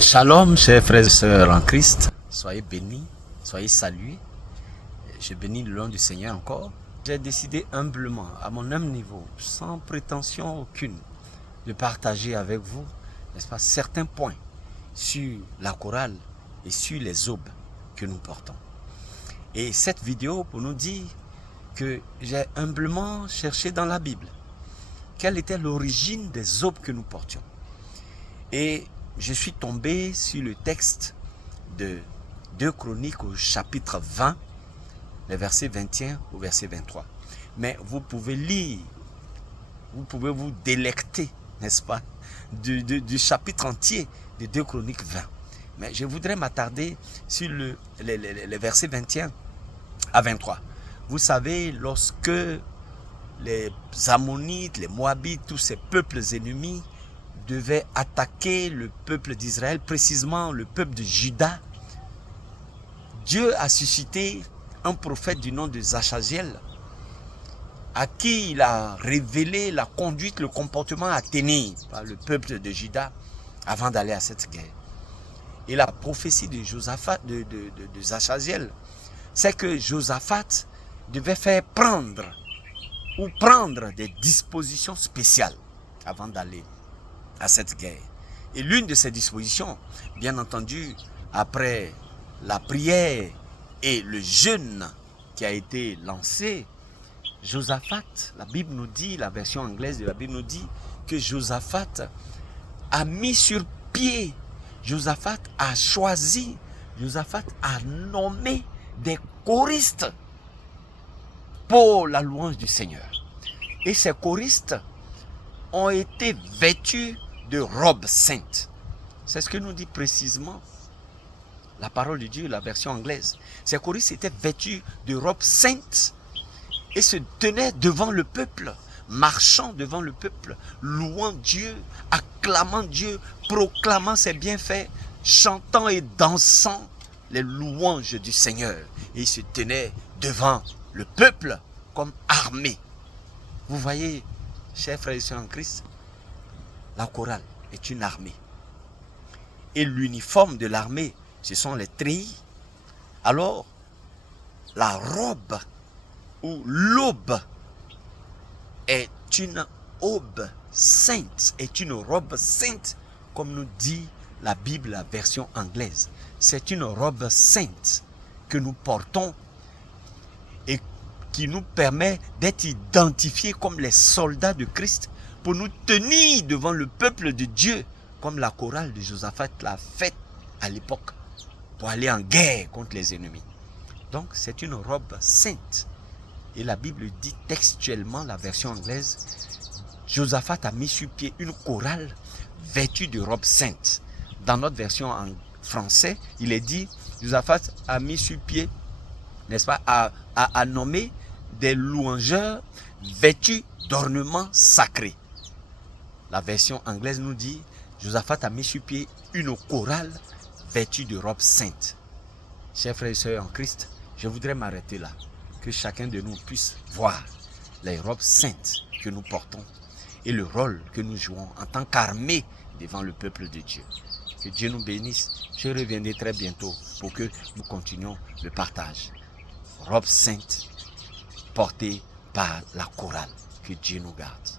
Shalom, chers frères et sœurs en Christ. Soyez bénis, soyez salués. Je bénis le nom du Seigneur encore. J'ai décidé humblement, à mon humble niveau, sans prétention aucune, de partager avec vous, n'est-ce pas, certains points sur la chorale et sur les aubes que nous portons. Et cette vidéo pour nous dire que j'ai humblement cherché dans la Bible quelle était l'origine des aubes que nous portions. Et je suis tombé sur le texte de 2 Chroniques au chapitre 20, les versets 21 au verset 23. Mais vous pouvez lire, vous pouvez vous délecter, n'est-ce pas, du chapitre entier de 2 Chroniques 20. Mais je voudrais m'attarder sur les versets 21 à 23. Vous savez, lorsque les Ammonites, les Moabites, tous ces peuples ennemis devaient attaquer le peuple d'Israël, précisément le peuple de Juda, Dieu a suscité un prophète du nom de Zachaziel, à qui il a révélé la conduite, le comportement à tenir par le peuple de Juda avant d'aller à cette guerre. Et la prophétie de Zachaziel, c'est que Josaphat devait faire prendre des dispositions spéciales avant d'aller à cette guerre. Et l'une de ces dispositions, bien entendu, après la prière et le jeûne qui a été lancé, Josaphat, la Bible nous dit, la version anglaise de la Bible nous dit que Josaphat a mis sur pied, Josaphat a choisi, Josaphat a nommé des choristes pour la louange du Seigneur. Et ces choristes ont été vêtus de robes saintes. C'est ce que nous dit précisément la parole de Dieu, la version anglaise. Ces choristes étaient vêtus de robes saintes et se tenaient devant le peuple, marchant devant le peuple, louant Dieu, acclamant Dieu, proclamant ses bienfaits, chantant et dansant les louanges du Seigneur. Et ils se tenaient devant le peuple comme armés. Vous voyez, chers frères et sœurs en Christ, la chorale est une armée. Et l'uniforme de l'armée, ce sont les treillis. Alors, la robe ou l'aube est une aube sainte, est une robe sainte, comme nous dit la Bible, la version anglaise. C'est une robe sainte que nous portons et qui nous permet d'être identifiés comme les soldats de Christ pour nous tenir devant le peuple de Dieu, comme la chorale de Josaphat l'a fait à l'époque, pour aller en guerre contre les ennemis. Donc c'est une robe sainte. Et la Bible dit textuellement, la version anglaise, Josaphat a mis sur pied une chorale vêtue de robes saintes. Dans notre version en français, il est dit, Josaphat a mis sur pied, n'est-ce pas, a nommé des louangeurs vêtus d'ornements sacrés. La version anglaise nous dit, Josaphat a mis sur pied une chorale vêtue de robes saintes. Chers frères et sœurs en Christ, je voudrais m'arrêter là. Que chacun de nous puisse voir les robes saintes que nous portons et le rôle que nous jouons en tant qu'armée devant le peuple de Dieu. Que Dieu nous bénisse. Je reviendrai très bientôt pour que nous continuions le partage. Robes saintes portées par la chorale. Que Dieu nous garde.